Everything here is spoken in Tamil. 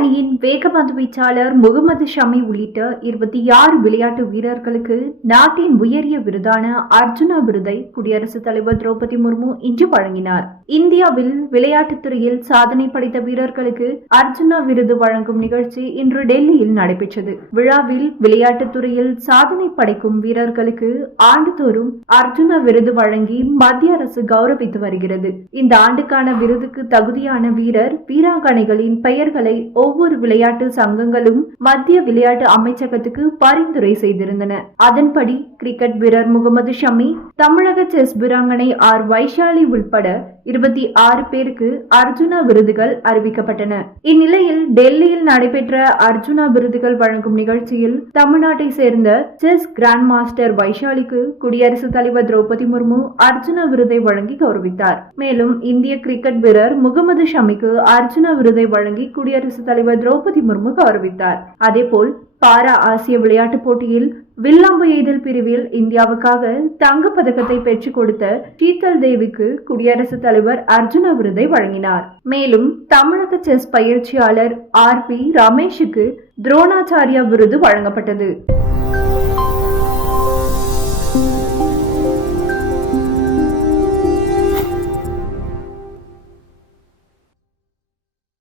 அணியின் வேகபந்து வீச்சாளர் முகமது ஷமி உள்ளிட்ட இருபத்தி ஆறு விளையாட்டு வீரர்களுக்கு நாட்டின் உயரிய விருதான அர்ஜுனா விருதை குடியரசுத் தலைவர் திரௌபதி முர்மு இன்று வழங்கினார். இந்தியாவில் விளையாட்டுத் துறையில் சாதனை படைத்த வீரர்களுக்கு அர்ஜுனா விருது வழங்கும் நிகழ்ச்சி இன்று டெல்லியில் நடைபெற்றது. விழாவில் விளையாட்டுத் துறையில் சாதனை படைக்கும் வீரர்களுக்கு ஆண்டுதோறும் அர்ஜுனா விருது வழங்கி மத்திய அரசு கௌரவித்து வருகிறது. இந்த ஆண்டுக்கான விருதுக்கு தகுதியான வீரர் வீராங்கனைகளின் பெயர்களை ஓ ஒவ்வொரு விளையாட்டு சங்கங்களும் மத்திய விளையாட்டு அமைச்சகத்துக்கு பரிந்துரை செய்திருந்தன. அதன்படி கிரிக்கெட் வீரர் முகமது ஷமி தமிழக செஸ் வீராங்கனை ஆர் வைஷாலி உள்பட இருபத்தி ஆறு பேருக்கு அர்ஜுனா விருதுகள் அறிவிக்கப்பட்டன. இந்நிலையில் டெல்லியில் நடைபெற்ற அர்ஜுனா விருதுகள் வழங்கும் நிகழ்ச்சியில் தமிழ்நாட்டை சேர்ந்த செஸ் கிராண்ட் மாஸ்டர் வைஷாலிக்கு குடியரசுத் தலைவர் திரௌபதி முர்மு அர்ஜுனா விருதை வழங்கி கௌரவித்தார். மேலும் இந்திய கிரிக்கெட் வீரர் முகமது ஷமிக்கு அர்ஜுனா விருதை வழங்கி குடியரசுத் தலைவர் திரௌபதி முர்மு கௌரவித்தார் அதேபோல் பாரா ஆசிய விளையாட்டுப் போட்டியில் வில்லாம்பு எய்தல் பிரிவில் இந்தியாவுக்காக தங்க பதக்கத்தை பெற்றுக் கொடுத்த சீத்தல் தேவிக்கு குடியரசுத் தலைவர் அர்ஜுனா விருதை வழங்கினார். மேலும் தமிழக செஸ் பயிற்சியாளர் ஆர் பி ரமேஷுக்கு துரோணாச்சாரியா விருது வழங்கப்பட்டது.